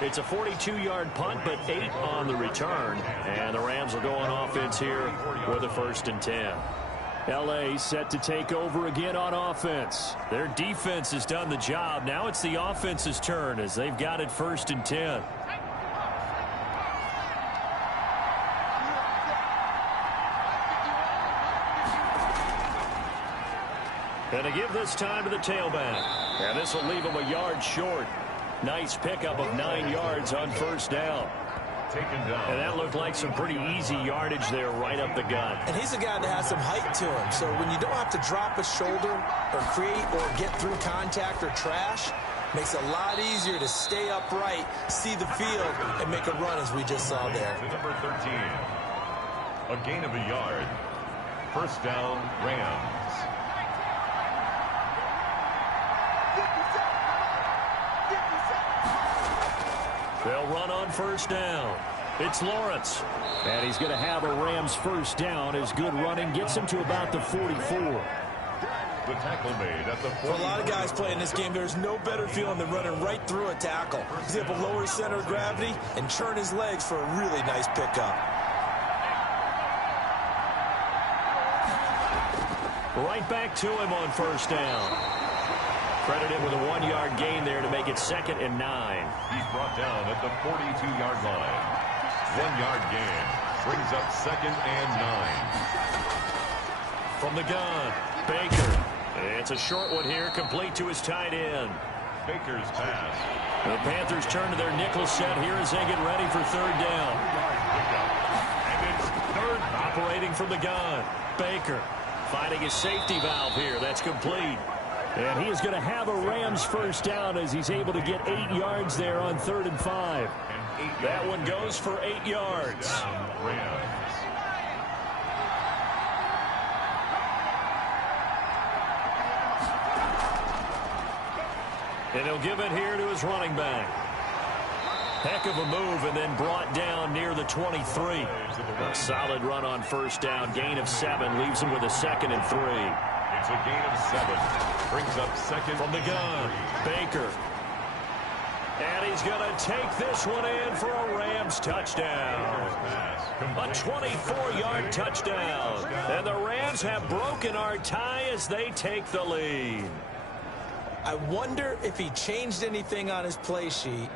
It's a 42-yard punt, but 8 on the return. And the Rams will go on offense here with a 1st and 10. L.A. set to take over again on offense. Their defense has done the job. Now it's the offense's turn as they've got it 1st and 10. And to give this time to the tailback. And this will leave him a yard short. Nice pickup of 9 yards on 1st down. Taken down. And that looked like some pretty easy yardage there right up the gut. And he's a guy that has some height to him. So when you don't have to drop a shoulder or create or get through contact or trash, makes it a lot easier to stay upright, see the field, and make a run as we just saw there. To number 13. A gain of a yard. 1st down, Rams. They'll run on 1st down. It's Lawrence. And he's going to have a Rams 1st down as good running gets him to about the 44. The tackle made at the 40. For a lot of guys playing this game, there's no better feeling than running right through a tackle. He's able to lower his center of gravity and churn his legs for a really nice pickup. Right back to him on 1st down. Credited with a 1-yard gain there to make it 2nd and 9. He's brought down at the 42-yard line. 1-yard gain. Brings up 2nd and 9. From the gun, Baker. It's a short one here, complete to his tight end. Baker's pass. The Panthers turn to their nickel set here as they get ready for 3rd down. And it's 3rd. Operating from the gun, Baker finding his safety valve here. That's complete. And he is going to have a Rams first down as he's able to get 8 yards there on 3rd and 5. That one goes for 8 yards. And he'll give it here to his running back. Heck of a move, and then brought down near the 23. A solid run on first down. Gain of 7 leaves him with a 2nd and 3. It's a gain of 7. Brings up 2nd From the gun, Baker. And he's going to take this one in for a Rams touchdown. A 24-yard touchdown. And the Rams have broken our tie as they take the lead. I wonder if he changed anything on his play sheet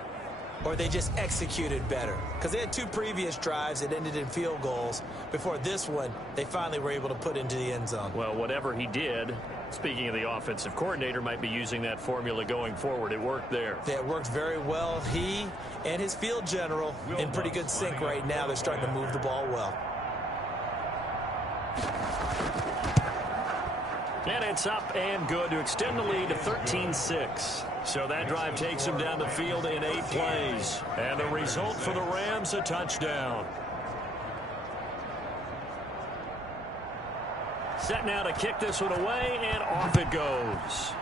or they just executed better. Because they had 2 previous drives that ended in field goals. Before this one, they finally were able to put into the end zone. Well, whatever he did, speaking of the offensive coordinator, might be using that formula going forward. It worked there. Yeah, it worked very well. He and his field general in pretty good sync right now. They're starting to move the ball well. And it's up and good to extend the lead to 13-6. So that drive takes him down the field in 8 plays. And the result for the Rams, a touchdown. Set now to kick this one away, and off it goes.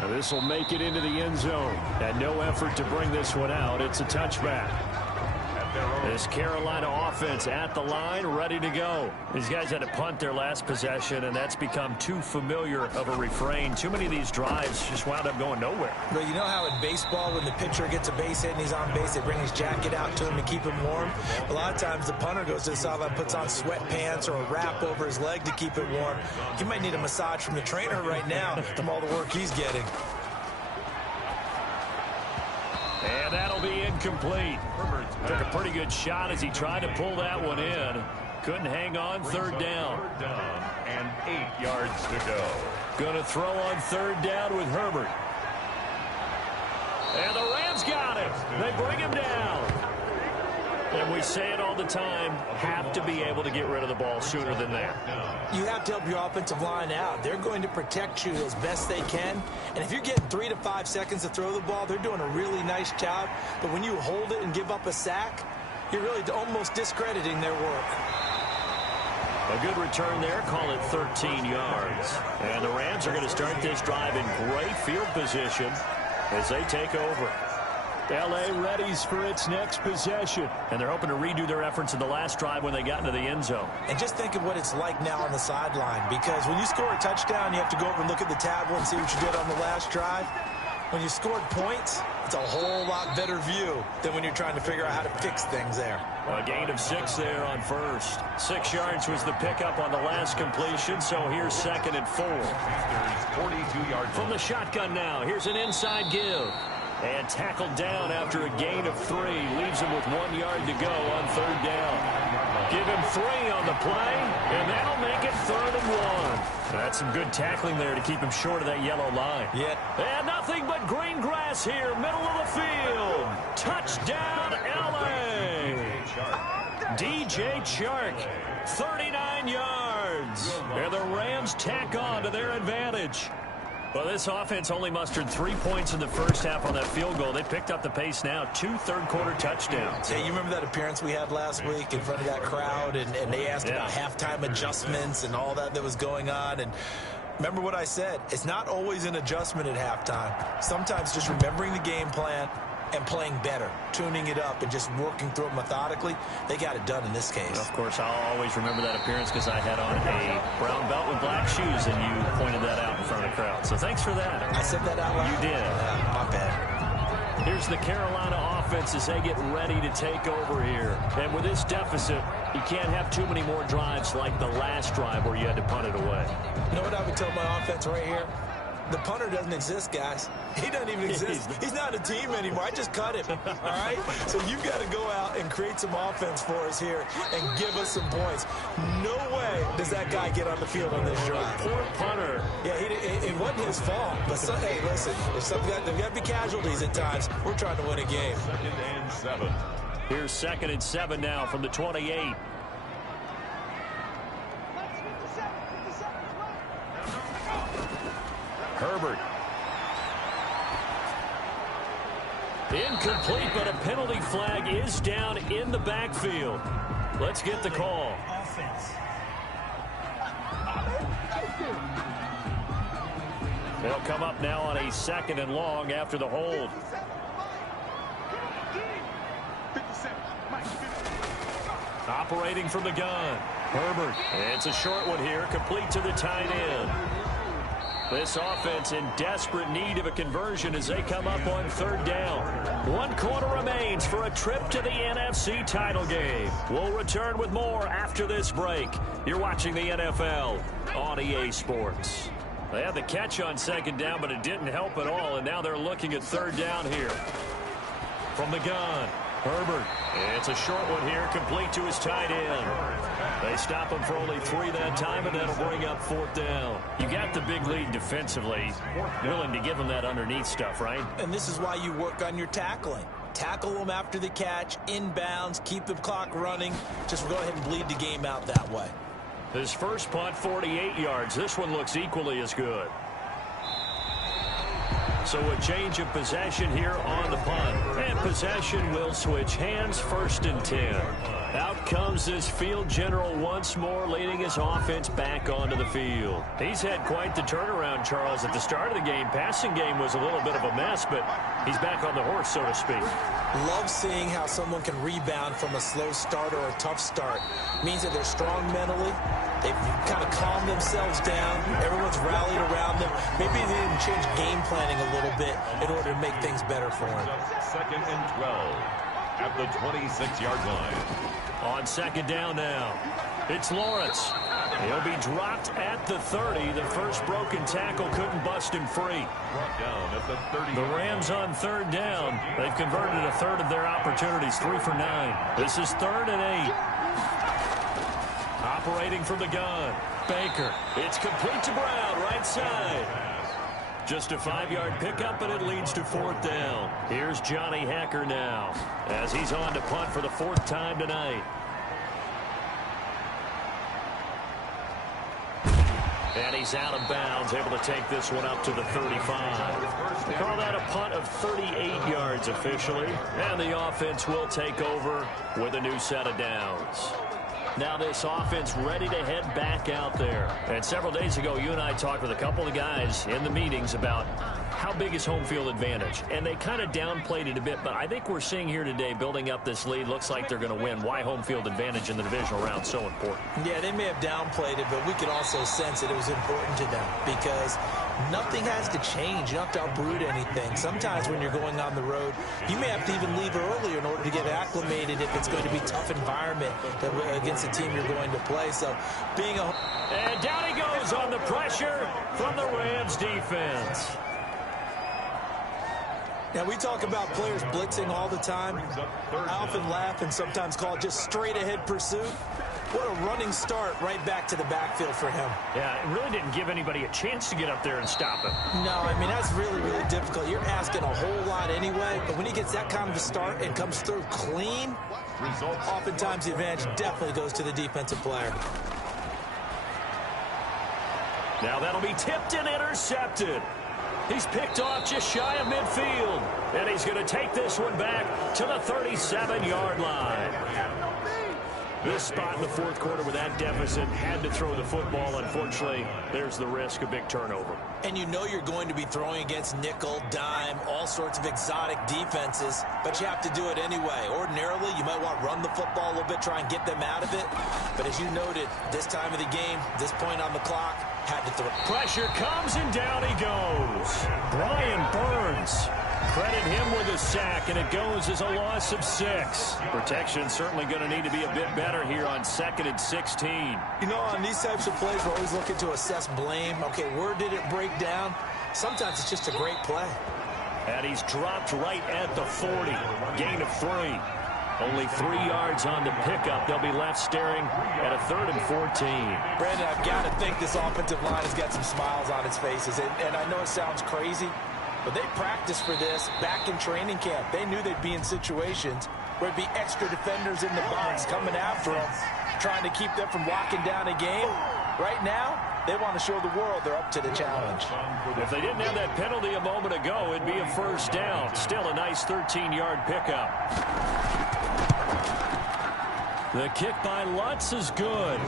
Now this will make it into the end zone. And no effort to bring this one out. It's a touchback. This Carolina offense at the line, ready to go. These guys had to punt their last possession, and that's become too familiar of a refrain. Too many of these drives just wound up going nowhere. But you know how in baseball, when the pitcher gets a base hit and he's on base, they bring his jacket out to him to keep him warm? A lot of times the punter goes to the sideline, puts on sweatpants or a wrap over his leg to keep it warm. He might need a massage from the trainer right now from all the work he's getting. And that'll be incomplete. Took a pretty good shot as he tried to pull that one in. Couldn't hang on. 3rd down. And 8 yards to go. Going to throw on 3rd down with Herbert. And the Rams got it. They bring him down. And we say it all the time, have to be able to get rid of the ball sooner than that. You have to help your offensive line out. They're going to protect you as best they can. And if you're getting 3 to 5 seconds to throw the ball, they're doing a really nice job. But when you hold it and give up a sack, you're really almost discrediting their work. A good return there. Call it 13 yards. And the Rams are going to start this drive in great field position as they take over. L.A. readies for its next possession. And they're hoping to redo their efforts in the last drive when they got into the end zone. And just think of what it's like now on the sideline, because when you score a touchdown, you have to go over and look at the tablet and see what you did on the last drive. When you scored points, it's a whole lot better view than when you're trying to figure out how to fix things there. A gain of 6 there on first. 6 yards was the pickup on the last completion, so here's 2nd and 4. 42 yards. From the shotgun now, here's an inside give. And tackled down after a gain of 3. Leaves him with 1 yard to go on 3rd down. Give him 3 on the play, and that'll make it 3rd and 1. That's some good tackling there to keep him short of that yellow line. Yeah. And nothing but green grass here, middle of the field. Touchdown, L.A. DJ Chark, 39 yards. And the Rams tack on to their advantage. Well, this offense only mustered 3 points in the first half on that field goal. They picked up the pace now. 2 third-quarter touchdowns. Yeah, you remember that appearance we had last week in front of that crowd, and they asked about halftime adjustments and all that was going on. And remember what I said. It's not always an adjustment at halftime. Sometimes just remembering the game plan and playing better, tuning it up and just working through it methodically. They got it done in this case. Of course, I'll always remember that appearance because I had on a brown belt with black shoes, and you pointed that out in front of the crowd. So thanks for that. I said that out loud? You did. My bad. Here's the Carolina offense as they get ready to take over here. And with this deficit, you can't have too many more drives like the last drive where you had to punt it away. You know what I would tell my offense right here? The punter doesn't exist, guys. He doesn't even exist. He's not a team anymore. I just cut him, all right? So you've got to go out and create some offense for us here and give us some points. No way does that guy get on the field on this drive. Poor punter. Yeah, it wasn't his fault. But, hey, listen, there's got to be casualties at times. We're trying to win a game. 2nd and 7. Here's 2nd and 7 now from the 28. Incomplete, but a penalty flag is down in the backfield. Let's get the call. They'll come up now on a 2nd and long after the hold. Operating from the gun. Herbert. It's a short one here, complete to the tight end. This offense in desperate need of a conversion as they come up on 3rd down. 1 quarter remains for a trip to the NFC title game. We'll return with more after this break. You're watching the NFL on EA Sports. They had the catch on 2nd down, but it didn't help at all, and now they're looking at 3rd down here. From the gun, Herbert. It's a short one here, complete to his tight end. They stop him for only 3 that time, and that'll bring up 4th down. You got the big lead defensively. Willing to give him that underneath stuff, right? And this is why you work on your tackling. Tackle them after the catch, inbounds, keep the clock running. Just go ahead and bleed the game out that way. His first punt, 48 yards. This one looks equally as good. So a change of possession here on the punt. And possession will switch hands, 1st and 10. Out comes this field general once more, leading his offense back onto the field. He's had quite the turnaround, Charles. At the start of the game, passing game was a little bit of a mess, but he's back on the horse, so to speak. Love seeing how someone can rebound from a slow start or a tough start. It means that they're strong mentally. They've kind of calmed themselves down. Everyone's rallied around them. Maybe they didn't change game planning a little bit in order to make things better for them. 2nd and 12 at the 26-yard line. On 2nd down now, it's Lawrence. He'll be dropped at the 30. The first broken tackle couldn't bust him free. Brought down at the 30. The Rams on 3rd down. They've converted a 1/3 of their opportunities, 3 for 9. This is 3rd and 8. Operating from the gun, Baker. It's complete to Brown, right side. Just a 5-yard pickup, and it leads to 4th down. Here's Johnny Hacker now, as he's on to punt for the 4th time tonight. And he's out of bounds, able to take this one up to the 35. They call that a punt of 38 yards officially. And the offense will take over with a new set of downs. Now this offense ready to head back out there. And several days ago, you and I talked with a couple of guys in the meetings about how big is home field advantage. And they kind of downplayed it a bit, but I think we're seeing here today, building up this lead, looks like they're going to win. Why home field advantage in the divisional round is so important. Yeah, they may have downplayed it, but we could also sense that it was important to them because nothing has to change. You don't have to uproot anything. Sometimes when you're going on the road, you may have to even leave earlier in order to get acclimated if it's going to be a tough environment against the team you're going to play. So being a... And down he goes on the pressure from the Rams defense. Now, we talk about players blitzing all the time. I often laugh and sometimes call it just straight-ahead pursuit. What a running start right back to the backfield for him. Yeah, it really didn't give anybody a chance to get up there and stop him. No, I mean, that's really, really difficult. You're asking a whole lot anyway, but when he gets that kind of a start and comes through clean, oftentimes the advantage definitely goes to the defensive player. Now that'll be tipped and intercepted. He's picked off just shy of midfield. And he's going to take this one back to the 37-yard line. This spot in the 4th quarter with that deficit, had to throw the football. Unfortunately, there's the risk of big turnover. And you know you're going to be throwing against nickel, dime, all sorts of exotic defenses, but you have to do it anyway. Ordinarily, you might want to run the football a little bit, try and get them out of it. But as you noted, this time of the game, this point on the clock, had to throw. Pressure comes and down he goes. Brian Burns. Credit him with a sack, and it goes as a loss of 6. Protection certainly going to need to be a bit better here on 2nd and 16. You know, on these types of plays, we're always looking to assess blame. Okay, where did it break down? Sometimes it's just a great play. And he's dropped right at the 40. Gain of 3. Only 3 yards on the pickup. They'll be left staring at a 3rd and 14. Brandon, I've got to think this offensive line has got some smiles on its faces. And I know it sounds crazy, but they practiced for this back in training camp. They knew they'd be in situations where it'd be extra defenders in the box coming after them, trying to keep them from locking down a game. Right now, They want to show the world they're up to the challenge. If they didn't have that penalty a moment ago, it'd be a first down. Still a nice 13-yard pickup. The kick by Lutz is good.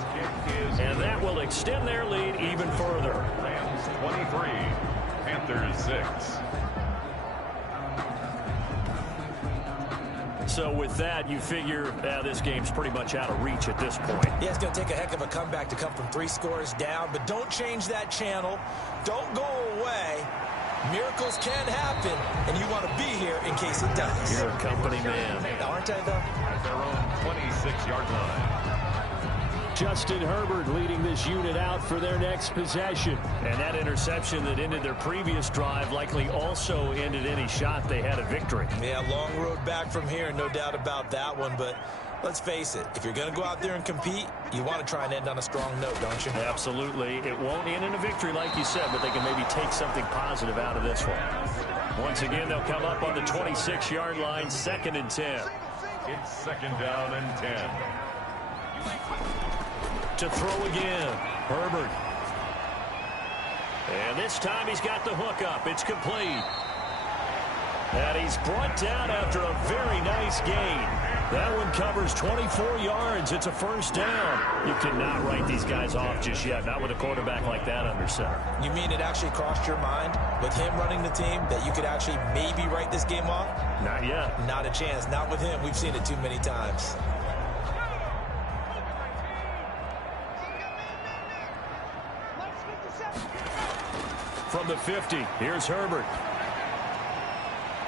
And that will extend their lead even further. Rams 23, Panthers 6. So with that, you figure this game's pretty much out of reach at this point. Yeah, it's going to take a heck of a comeback to come from 3 scores down, but don't change that channel. Don't go away. Miracles can happen, and you want to be here in case it does. You're a company man. Aren't I, though? At their own 26-yard line. Justin Herbert leading this unit out for their next possession. And that interception that ended their previous drive likely also ended any shot they had at victory. Yeah, long road back from here, no doubt about that one. But let's face it, if you're going to go out there and compete, you want to try and end on a strong note, don't you? Absolutely. It won't end in a victory like you said, but they can maybe take something positive out of this one. Once again, they'll come up on the 26-yard line, 2nd and 10. It's 2nd down and 10. To throw again, Herbert. And this time he's got the hook up. It's complete. And he's brought down after a very nice gain. That one covers 24 yards. It's a first down. You cannot write these guys off just yet, not with a quarterback like that under center. You mean it actually crossed your mind with him running the team that you could actually maybe write this game off? Not yet. Not a chance. Not with him. We've seen it too many times. From the 50, here's Herbert.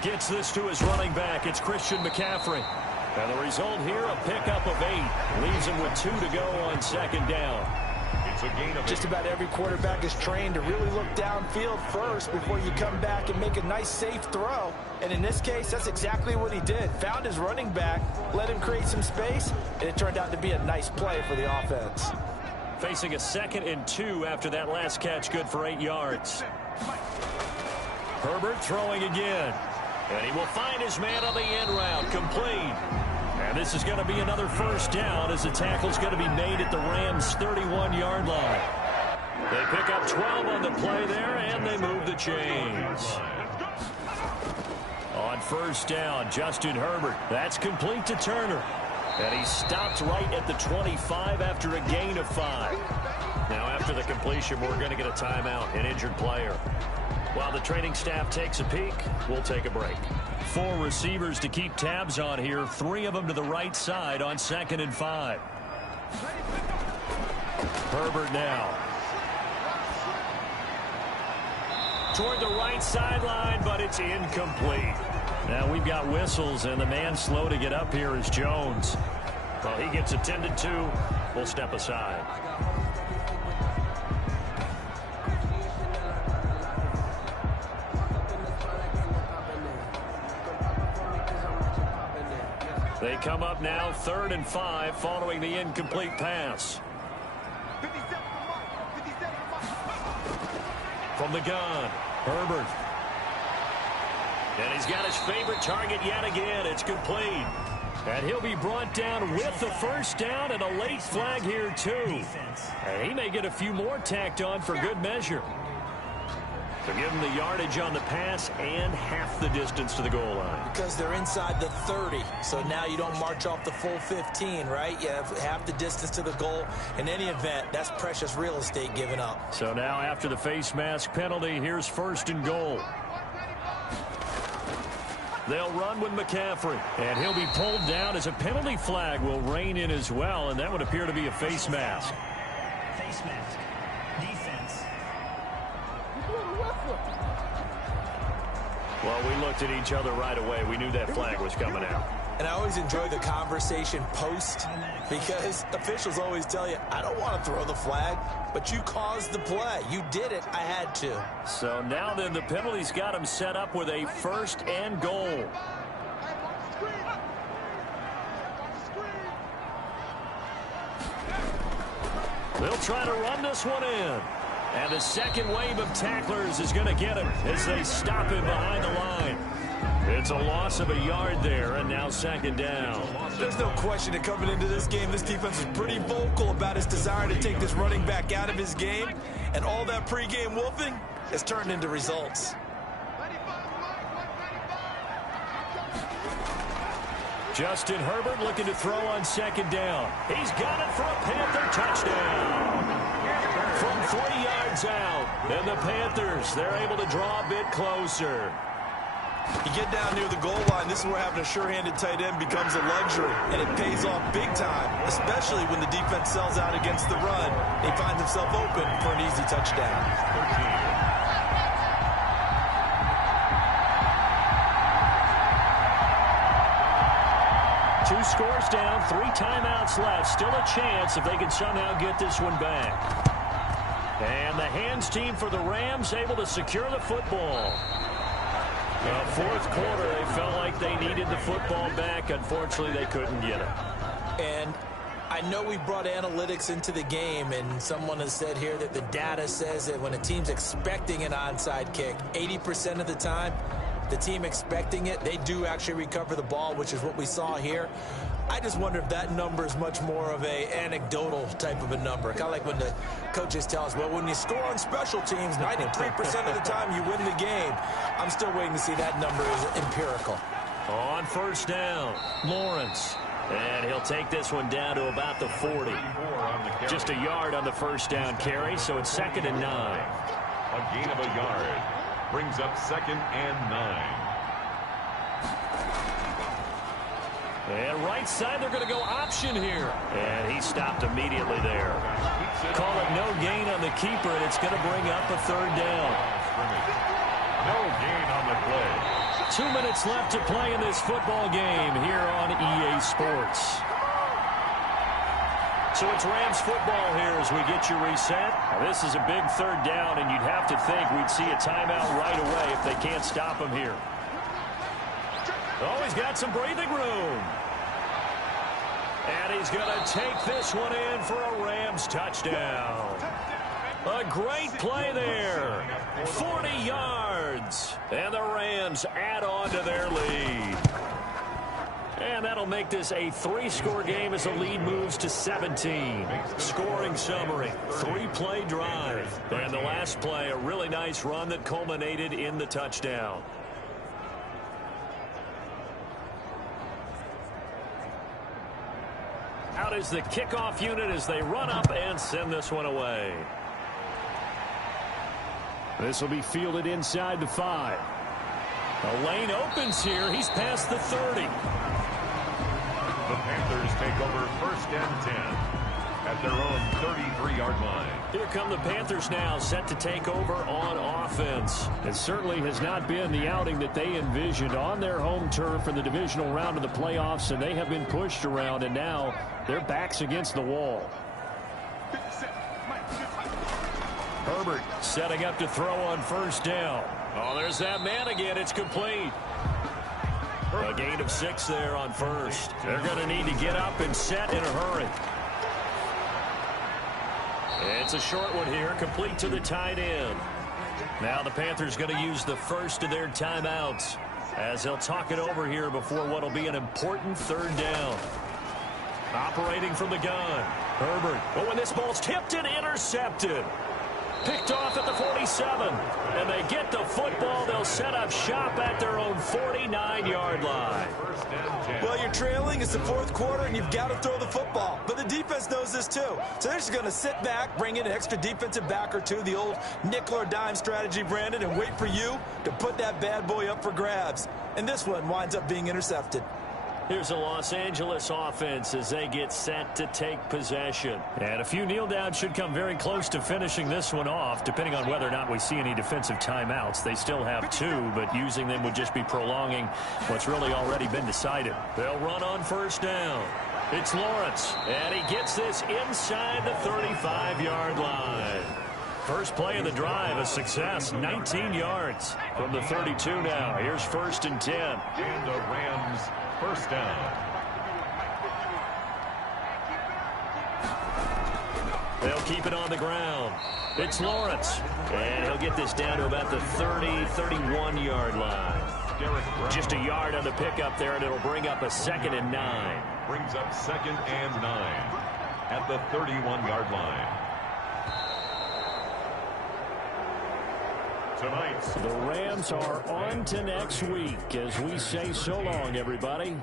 Gets this to his running back. It's Christian McCaffrey. And the result here, a pickup of 8. Leaves him with 2 to go on 2nd down. It's a gain of 8. Just about every quarterback is trained to really look downfield first before you come back and make a nice, safe throw. And in this case, that's exactly what he did. Found his running back, let him create some space, and it turned out to be a nice play for the offense. Facing a 2nd and 2 after that last catch, good for 8 yards. Herbert throwing again. And he will find his man on the end route, complete. And this is going to be another first down as the tackle's going to be made at the Rams' 31-yard line. They pick up 12 on the play there, and they move the chains. On first down, Justin Herbert. That's complete to Turner. And he stopped right at the 25 after a gain of 5. Now after the completion, we're going to get a timeout, an injured player. While the training staff takes a peek, we'll take a break. 4 receivers to keep tabs on here, 3 of them to the right side on 2nd and 5. Herbert now. Toward the right sideline, but it's incomplete. Now we've got whistles, and the man slow to get up here is Jones. Well, he gets attended to. We'll step aside. They come up now 3rd and 5 following the incomplete pass. From the gun, Herbert. And he's got his favorite target yet again. It's complete. And he'll be brought down with the first down and a late flag here too. And he may get a few more tacked on for good measure. To give him the yardage on the pass and half the distance to the goal line. Because they're inside the 30, so now you don't march off the full 15, right? You have half the distance to the goal. In any event, that's precious real estate given up. So now after the face mask penalty, here's 1st and goal. They'll run with McCaffrey, and he'll be pulled down as a penalty flag will rein in as well, and that would appear to be a face mask. Face mask. Defense. Well, we looked at each other right away. We knew that flag was coming out. And I always enjoy the conversation post because officials always tell you, I don't want to throw the flag, but you caused the play. You did it. I had to. So now then the penalty's got him set up with a 1st and goal. They'll try to run this one in. And the second wave of tacklers is going to get him as they stop him behind the line. It's a loss of a yard there, and now second down. There's no question that coming into this game, this defense is pretty vocal about its desire to take this running back out of his game, and all that pregame wolfing has turned into results. Justin Herbert looking to throw on second down. He's got it for a Panther touchdown. From 3 yards out, and the Panthers, they're able to draw a bit closer. You get down near the goal line, this is where having a sure-handed tight end becomes a luxury, and it pays off big time, especially when the defense sells out against the run. He finds himself open for an easy touchdown. 2 scores down, 3 timeouts left. Still a chance if they can somehow get this one back. And the hands team for the Rams able to secure the football. The fourth quarter, they felt like they needed the football back. Unfortunately, they couldn't get it. And I know we brought analytics into the game, and someone has said here that the data says that when a team's expecting an onside kick, 80% of the time, the team expecting it, they do actually recover the ball, which is what we saw here. I just wonder if that number is much more of a anecdotal type of a number. Kind of like when the coaches tell us, well, when you score on special teams, 93% of the time you win the game. I'm still waiting to see that number is empirical. On first down, Lawrence. And he'll take this one down to about the 40. Just a yard on the first down carry, so it's 2nd and 9. A gain of a yard brings up 2nd and 9. And right side, they're going to go option here. And he stopped immediately there. Call it no gain on the keeper, and it's going to bring up a 3rd down. No gain on the play. 2 minutes left to play in this football game here on EA Sports. So it's Rams football here as we get you reset. Now this is a big 3rd down, and you'd have to think we'd see a timeout right away if they can't stop him here. Oh, he's got some breathing room. And he's going to take this one in for a Rams touchdown. A great play there. 40 yards. And the Rams add on to their lead. And that'll make this a 3-score game as the lead moves to 17. Scoring summary, 3-play drive. And the last play, a really nice run that culminated in the touchdown. Out is the kickoff unit as they run up and send this one away. This will be fielded inside the 5. The lane opens here. He's past the 30. The Panthers take over 1st and 10 at their own 33-yard line. Here come the Panthers now, set to take over on offense. It certainly has not been the outing that they envisioned on their home turf in the divisional round of the playoffs, and they have been pushed around, and now their backs against the wall. Herbert setting up to throw on first down. Oh, there's that man again. It's complete. A gain of 6 there on first. They're going to need to get up and set in a hurry. It's a short one here, complete to the tight end. Now the Panthers going to use the first of their timeouts as they'll talk it over here before what will be an important 3rd down. Operating from the gun, Herbert. Oh, and this ball's tipped and intercepted. Picked off at the 47. And they get the football. They'll set up shop at their own 49-yard line. Well, you're trailing. It's the 4th quarter, and you've got to throw the football. But the defense knows this, too. So they're just going to sit back, bring in an extra defensive back or two, the old nickel or dime strategy, Brandon, and wait for you to put that bad boy up for grabs. And this one winds up being intercepted. Here's a Los Angeles offense as they get set to take possession. And a few kneel downs should come very close to finishing this one off, depending on whether or not we see any defensive timeouts. They still have 2, but using them would just be prolonging what's really already been decided. They'll run on first down. It's Lawrence, and he gets this inside the 35-yard line. First play of the drive, a success, 19 yards from the 32 now. Here's 1st and 10. And the Rams first down. They'll keep it on the ground. It's Lawrence, and he'll get this down to about the 30, 31-yard line. Just a yard on the pickup there, and it'll bring up a 2nd and 9. Brings up 2nd and 9 at the 31-yard line. Tonight, The Rams are on to next week as we say so long, everybody.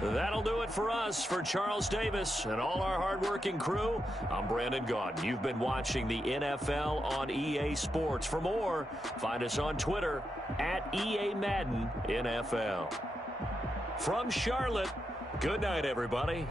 That'll do it for us. For Charles Davis and all our hardworking crew, I'm Brandon Gaudin. You've been watching the NFL on EA Sports. For more, find us on Twitter at EA Madden NFL. From Charlotte, good night, everybody.